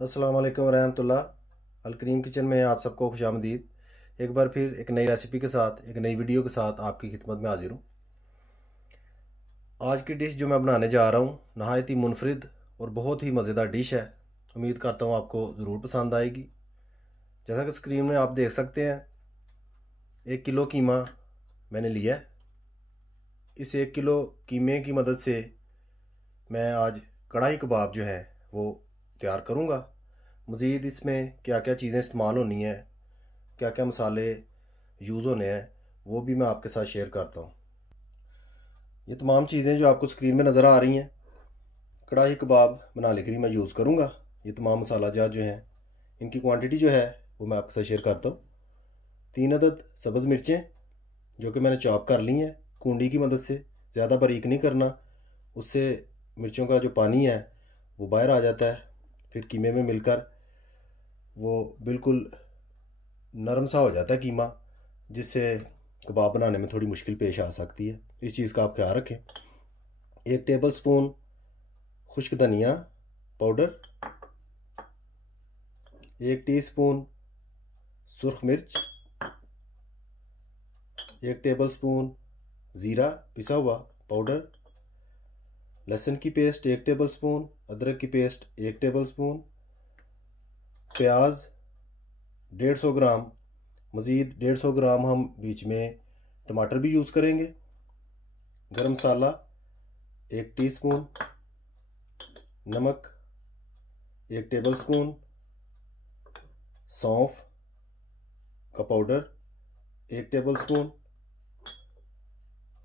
अस्सलाम वालेकुम रहमतुल्लाह। अलकरीम किचन में आप सबको खुशामदीद। एक बार फिर एक नई रेसिपी के साथ, एक नई वीडियो के साथ आपकी खिदमत में हाजिर हूँ। आज की डिश जो मैं बनाने जा रहा हूँ नहायत ही मुनफरिद और बहुत ही मज़ेदार डिश है। उम्मीद करता हूँ आपको ज़रूर पसंद आएगी। जैसा कि स्क्रीन में आप देख सकते हैं, 1 किलो कीमा मैंने लिया है। इस 1 किलो कीमे की मदद से मैं आज कढ़ाई कबाब जो है वो तैयार करूँगा। मज़ीद इसमें क्या क्या चीज़ें इस्तेमाल होनी है, क्या क्या मसाले यूज़ होने हैं, वो भी मैं आपके साथ शेयर करता हूँ। ये तमाम चीज़ें जो आपको स्क्रीन में नज़र आ रही हैं, कढ़ाई कबाब बनाने के लिए मैं यूज़ करूँगा। ये तमाम मसाला जात जो हैं, इनकी क्वांटिटी जो है वो मैं आपके साथ शेयर करता हूँ। 3 अदद सब्ज़ मिर्चें जो कि मैंने चॉप कर ली हैं कूंडी की मदद से। ज़्यादा बारीक नहीं करना, उससे मिर्चों का जो पानी है वो बाहर आ जाता है, फिर कीमे में मिलकर वो बिल्कुल नरम सा हो जाता है कीमा, जिससे कबाब बनाने में थोड़ी मुश्किल पेश आ सकती है। इस चीज़ का आप ख्याल रखें। 1 टेबल स्पून खुश्क धनिया पाउडर, 1 टीस्पून सुरख मिर्च, 1 टेबल स्पून ज़ीरा पिसा हुआ पाउडर, लहसुन की पेस्ट 1 टेबल स्पून, अदरक की पेस्ट 1 टेबल स्पून, प्याज 150 ग्राम, मज़ीद 150 ग्राम हम बीच में टमाटर भी यूज़ करेंगे। गरम मसाला 1 टीस्पून, नमक 1 टेबल स्पून, सौंफ का पाउडर 1 टेबल स्पून,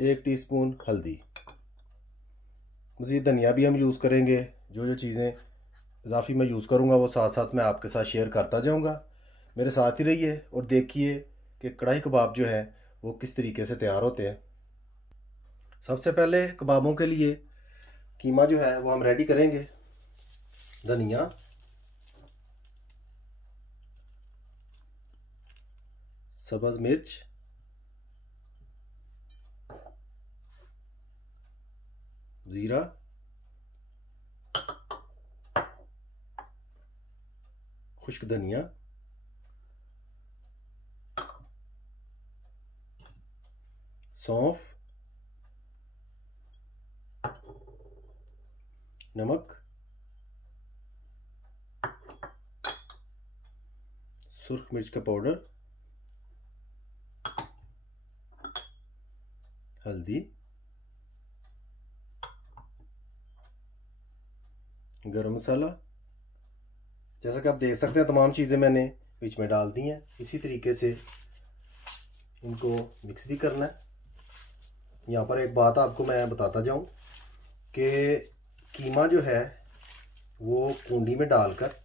1 टीस्पून हल्दी। मज़ीद धनिया भी हम यूज़ करेंगे। जो चीज़ें इजाफी मैं यूज़ करूँगा वो साथ साथ मैं आपके साथ शेयर करता जाऊँगा। मेरे साथ ही रहिए और देखिए कि कढ़ाई कबाब जो है वो किस तरीके से तैयार होते हैं। सबसे पहले कबाबों के लिए कीमा जो है वो हम रेडी करेंगे। धनिया, सब्ज़ मिर्च, ज़ीरा, खुश्क धनिया, सौंफ, नमक, सुर्ख मिर्च का पाउडर, हल्दी, गरम मसाला। जैसा कि आप देख सकते हैं तमाम चीज़ें मैंने बीच में डाल दी हैं। इसी तरीके से इनको मिक्स भी करना है। यहाँ पर एक बात आपको मैं बताता जाऊँ कि कीमा जो है वो कूंडी में डालकर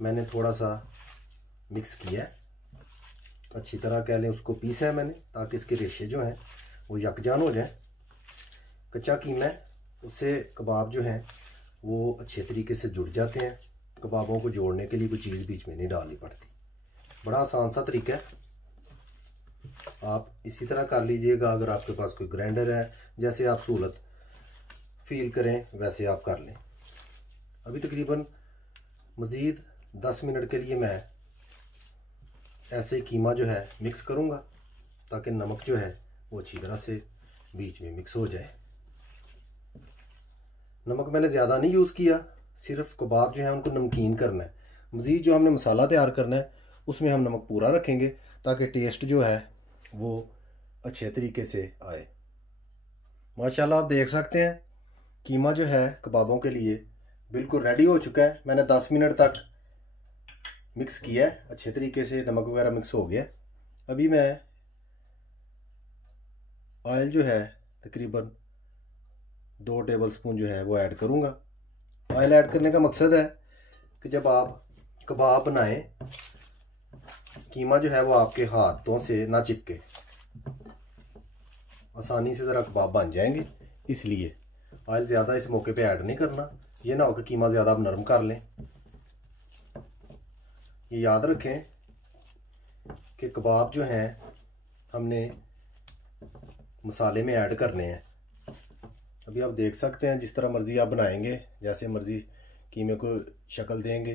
मैंने थोड़ा सा मिक्स किया है, अच्छी तरह कह लें उसको पीसा है मैंने, ताकि इसके रेशे जो हैं वो यकजान हो जाए। कच्चा कीमा है, उससे कबाब जो हैं वो अच्छे तरीके से जुड़ जाते हैं। कबाबों को जोड़ने के लिए कोई चीज़ बीच में नहीं डालनी पड़ती। बड़ा आसान सा तरीका है। आप इसी तरह कर लीजिएगा। अगर आपके पास कोई ग्राइंडर है, जैसे आप सहूलत फील करें वैसे आप कर लें। अभी तकरीबन मज़ीद 10 मिनट के लिए मैं ऐसे कीमा जो है मिक्स करूँगा, ताकि नमक जो है वो अच्छी तरह से बीच में मिक्स हो जाए। नमक मैंने ज़्यादा नहीं यूज़ किया, सिर्फ कबाब जो है उनको नमकीन करना है। मज़ीद जो हमने मसाला तैयार करना है उसमें हम नमक पूरा रखेंगे, ताकि टेस्ट जो है वो अच्छे तरीके से आए। माशाल्लाह आप देख सकते हैं कीमा जो है कबाबों के लिए बिल्कुल रेडी हो चुका है। मैंने 10 मिनट तक मिक्स किया है, अच्छे तरीके से नमक वगैरह मिक्स हो गया। अभी मैं ऑयल जो है तकरीबन 2 टेबल स्पून जो है वो ऐड करूँगा। ऑयल ऐड करने का मकसद है कि जब आप कबाब बनाएं, कीमा जो है वो आपके हाथों से ना चिपके, आसानी से ज़रा कबाब बन जाएंगे। इसलिए ऑयल ज़्यादा इस मौके पे ऐड नहीं करना, ये ना हो कि कीमा ज़्यादा आप नरम कर लें। ये याद रखें कि कबाब जो हैं हमने मसाले में ऐड करने हैं। अभी आप देख सकते हैं जिस तरह मर्ज़ी आप बनाएंगे, जैसे मर्ज़ी कीमे को शक्ल देंगे,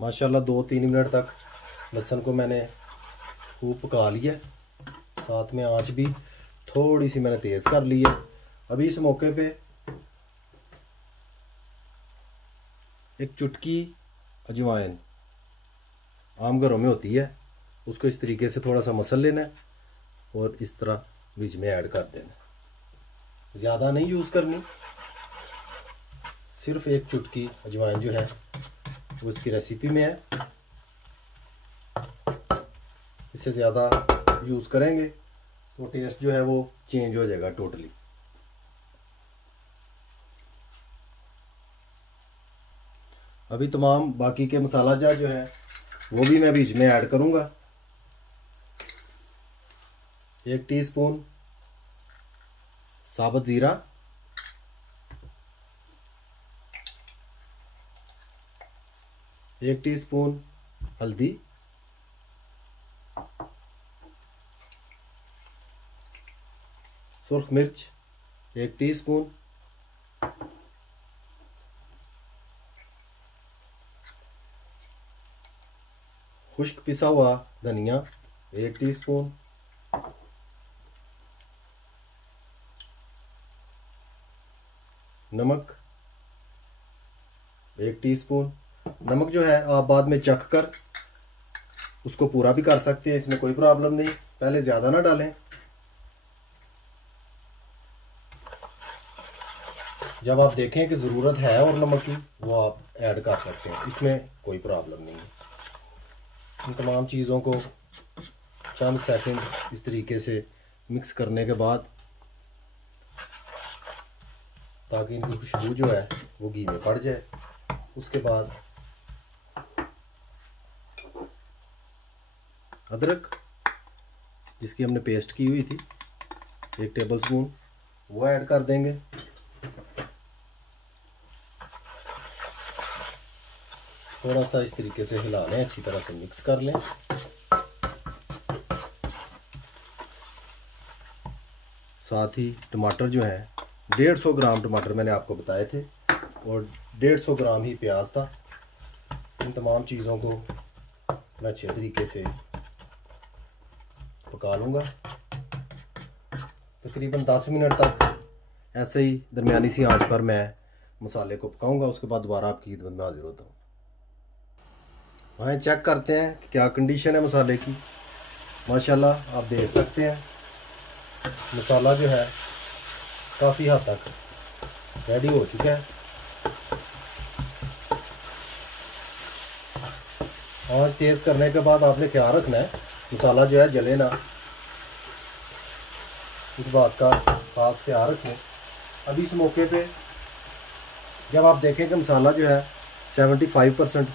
माशाल्लाह 2-3 मिनट तक लहसुन को मैंने खूब पका लिया, साथ में आंच भी थोड़ी सी मैंने तेज़ कर ली है। अभी इस मौके पे एक चुटकी अजवाइन आम घरों में होती है, उसको इस तरीके से थोड़ा सा मसल लेना है और इस तरह बीच में ऐड कर देना। ज़्यादा नहीं यूज़ करनी, सिर्फ एक चुटकी अजवाइन जो है वो इसकी रेसिपी में है। इससे ज़्यादा यूज़ करेंगे तो टेस्ट जो है वो चेंज हो जाएगा टोटली। अभी तमाम बाकी के मसाला जार जो है वो भी मैं बीच में ऐड करूँगा। 1 टीस्पून साबुत ज़ीरा, 1 टीस्पून हल्दी, 1 मिर्च 1 टीस्पून, खुश्क पिसा हुआ धनिया 1 टीस्पून, नमक 1 टीस्पून। नमक जो है आप बाद में चख कर उसको पूरा भी कर सकते हैं, इसमें कोई प्रॉब्लम नहीं, पहले ज़्यादा ना डालें। जब आप देखें कि ज़रूरत है और नमक की, वो आप ऐड कर सकते हैं, इसमें कोई प्रॉब्लम नहीं है। इन तमाम चीज़ों को चंद सेकंड इस तरीके से मिक्स करने के बाद, ताकि इनकी खुशबू जो है वो घी में पड़ जाए, उसके बाद अदरक जिसकी हमने पेस्ट की हुई थी 1 टेबल स्पून वो ऐड कर देंगे। थोड़ा सा इस तरीके से हिला लें, अच्छी तरह से मिक्स कर लें। साथ ही टमाटर जो है 150 ग्राम टमाटर मैंने आपको बताए थे और 150 ग्राम ही प्याज था। इन तमाम चीज़ों को मैं अच्छे तरीके से पका लूँगा। तकरीबन 10 मिनट तक ऐसे ही दरमियानी सी आंच पर मैं मसाले को पकाऊंगा, उसके बाद दोबारा आपकी खिदमत में हाजिर होता हूँ। वहाँ चेक करते हैं कि क्या कंडीशन है मसाले की। माशाल्लाह आप देख सकते हैं मसाला जो है काफ़ी हद तक रेडी हो चुका है। आंच तेज़ करने के बाद आपने ख्याल रखना है मसाला जो है जले ना, इस बात का खास ख्याल रखें। अभी इस मौके पे जब आप देखें कि मसाला जो है 75%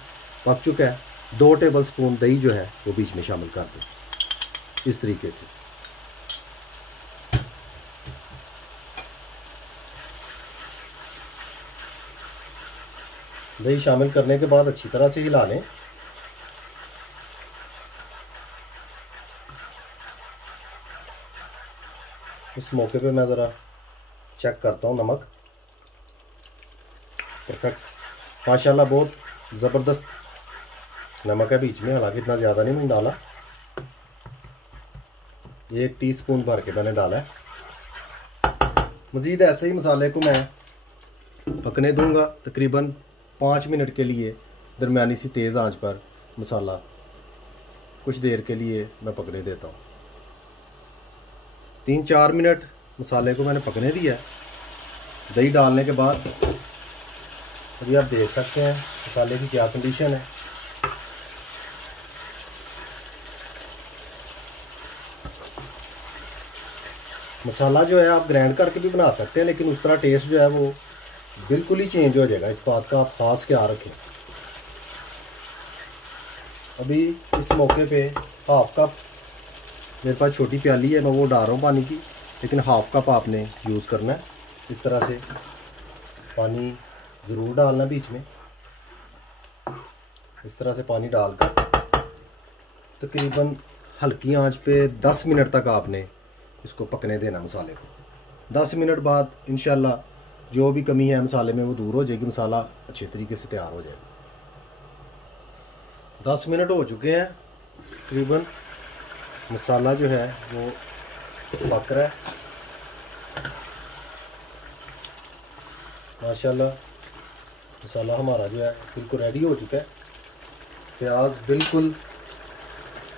पक चुका है, 2 टेबल स्पून दही जो है वो बीच में शामिल कर दें इस तरीके से। दही शामिल करने के बाद अच्छी तरह से हिला लें। इस मौके पे मैं ज़रा चेक करता हूँ नमक। परफेक्ट, माशाल्लाह बहुत ज़बरदस्त नमक है बीच में, हालांकि इतना ज़्यादा नहीं मैंने डाला, 1 टीस्पून भर के मैंने डाला है। मज़ीद ऐसे ही मसाले को मैं पकने दूंगा तकरीबन 5 मिनट के लिए। दरमियानी सी तेज़ आंच पर मसाला कुछ देर के लिए मैं पकने देता हूँ। 3-4 मिनट मसाले को मैंने पकने दिया। दही डालने के बाद अभी आप देख सकते हैं मसाले की क्या कंडीशन है। मसाला जो है आप ग्राइंड करके भी बना सकते हैं, लेकिन उस तरह टेस्ट जो है वो बिल्कुल ही चेंज हो जाएगा, इस बात का आप खास ख्याल रखें। अभी इस मौके पे हाफ कप, मेरे पास छोटी प्याली है, मैं वो डाल रहा हूँ पानी की, लेकिन हाफ कप आपने यूज़ करना है। इस तरह से पानी ज़रूर डालना बीच में। इस तरह से पानी डालकर तकरीबन हल्की आंच पे 10 मिनट तक आपने इसको पकने देना मसाले को। 10 मिनट बाद इंशाल्लाह जो भी कमी है मसाले में वो दूर हो जाएगी, मसाला अच्छे तरीके से तैयार हो जाएगा। 10 मिनट हो चुके हैं तकरीबन। मसाला जो है वो पक रहा है माशाल्लाह। मसाला हमारा जो है बिल्कुल रेडी हो चुका है। प्याज बिल्कुल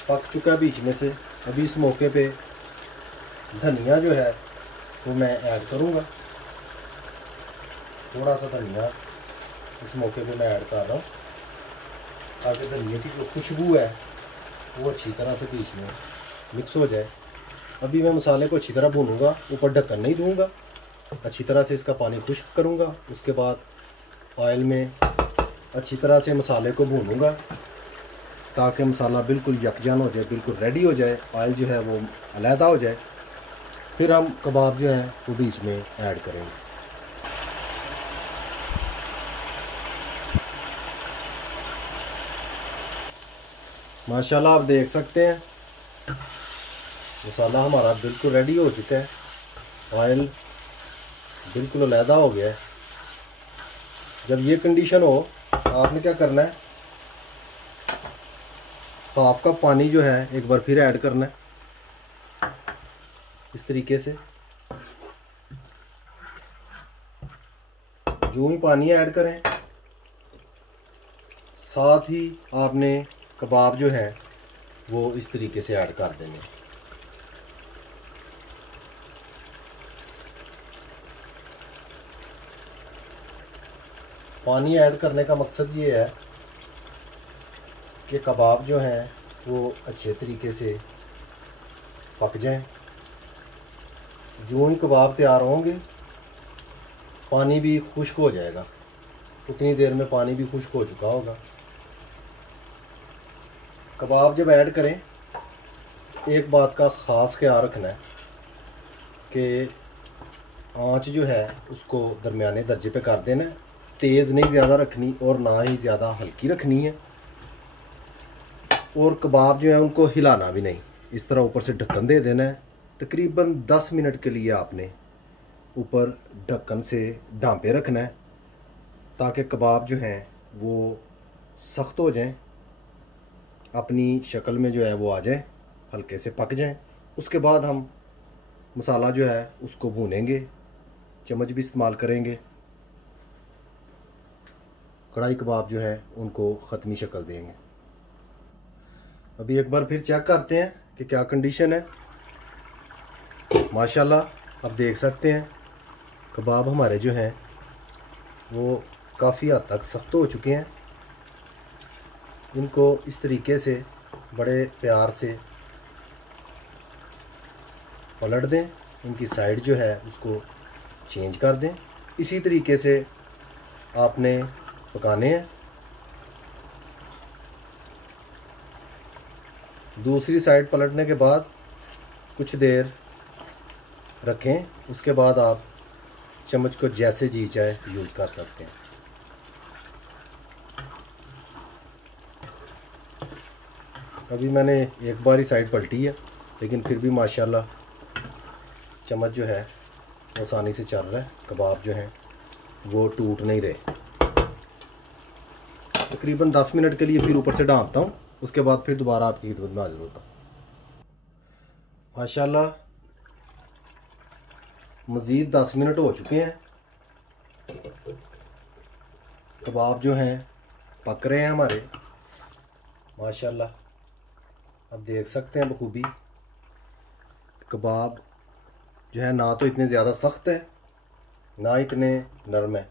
पक चुका है बीच में से। अभी इस मौके पे धनिया जो है वो मैं ऐड करूँगा। थोड़ा सा धनिया इस मौके पे मैं ऐड कर रहा हूँ ताकि धनिया की जो खुशबू है वो अच्छी तरह से बीच में मिक्स हो जाए। अभी मैं मसाले को अच्छी तरह भूनूंगा, ऊपर ढक्कन नहीं दूंगा, अच्छी तरह से इसका पानी खुश्क करूंगा। उसके बाद ऑयल में अच्छी तरह से मसाले को भूनूंगा ताकि मसाला बिल्कुल यकजान हो जाए, बिल्कुल रेडी हो जाए, ऑयल जो है वो अलहदा हो जाए। फिर हम कबाब जो है वो बीच में ऐड करेंगे। माशाल्लाह आप देख सकते हैं मसाला हमारा बिल्कुल रेडी हो चुका है, ऑयल बिल्कुल अलहदा हो गया है। जब ये कंडीशन हो आपने क्या करना है, हाफ कप पानी जो है एक बार फिर ऐड करना है इस तरीके से। जो ही पानी ऐड करें साथ ही आपने कबाब जो है वो इस तरीके से ऐड कर देंगे। पानी ऐड करने का मकसद ये है कि कबाब जो हैं वो अच्छे तरीके से पक जाएं। जो ही कबाब तैयार होंगे पानी भी खुश्क हो जाएगा, उतनी देर में पानी भी खुश्क हो चुका होगा। कबाब जब ऐड करें एक बात का ख़ास ख्याल रखना है कि आंच जो है उसको दरमियाने दर्जे पे कर देना है। तेज़ नहीं ज़्यादा रखनी और ना ही ज़्यादा हल्की रखनी है। और कबाब जो है उनको हिलाना भी नहीं, इस तरह ऊपर से ढक्कन दे देना है। तकरीबन 10 मिनट के लिए आपने ऊपर ढक्कन से ढांपे रखना है ताकि कबाब जो हैं वो सख्त हो जाएं, अपनी शक्ल में जो है वो आ जाए, हल्के से पक जाएं। उसके बाद हम मसाला जो है उसको भूनेंगे, चम्मच भी इस्तेमाल करेंगे। कढ़ाई कबाब जो है उनको ख़त्मी शक्ल देंगे। अभी एक बार फिर चेक करते हैं कि क्या कंडीशन है। माशाल्लाह आप देख सकते हैं कबाब हमारे जो हैं वो काफ़ी हद तक सख्त हो चुके हैं। इनको इस तरीके से बड़े प्यार से पलट दें, इनकी साइड जो है उसको चेंज कर दें। इसी तरीके से आपने पकाने हैं। दूसरी साइड पलटने के बाद कुछ देर रखें, उसके बाद आप चम्मच को जैसे जी चाहे यूज़ कर सकते हैं। अभी मैंने एक बार ही साइड पलटी है, लेकिन फिर भी माशाल्लाह चम्मच जो है आसानी से चल रहा है। कबाब जो हैं वो टूट नहीं रहे। तकरीबन 10 मिनट के लिए फिर ऊपर से ढाँपता हूँ, उसके बाद फिर दोबारा आपकी खिदमत में हाजिर होता हूँ। माशाल्लाह मज़ीद 10 मिनट हो चुके हैं। कबाब जो हैं पक रहे हैं हमारे। माशाल्लाह आप देख सकते हैं बखूबी कबाब जो है ना तो इतने ज़्यादा सख्त है ना इतने नरम है,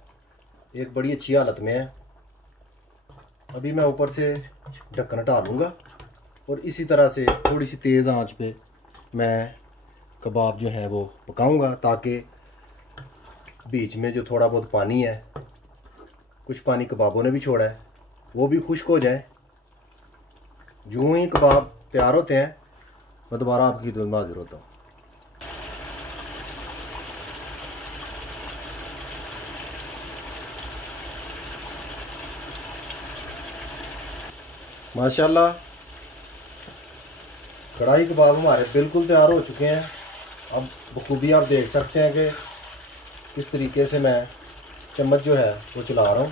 एक बड़ी अच्छी हालत में है। अभी मैं ऊपर से ढक्कन हटा लूँगा और इसी तरह से थोड़ी सी तेज़ आंच पे मैं कबाब जो हैं वो पकाऊंगा ताकि बीच में जो थोड़ा बहुत पानी है, कुछ पानी कबाबों ने भी छोड़ा है, वो भी खुश्क हो जाए। जो ही कबाब तैयार होते हैं मैं दोबारा आपकी खिदमत में हाजिर होता हूँ। माशाल्लाह कढ़ाई कबाब हमारे बिल्कुल तैयार हो चुके हैं। अब बखूबी आप देख सकते हैं कि किस तरीके से मैं चम्मच जो है वो चला रहा हूँ।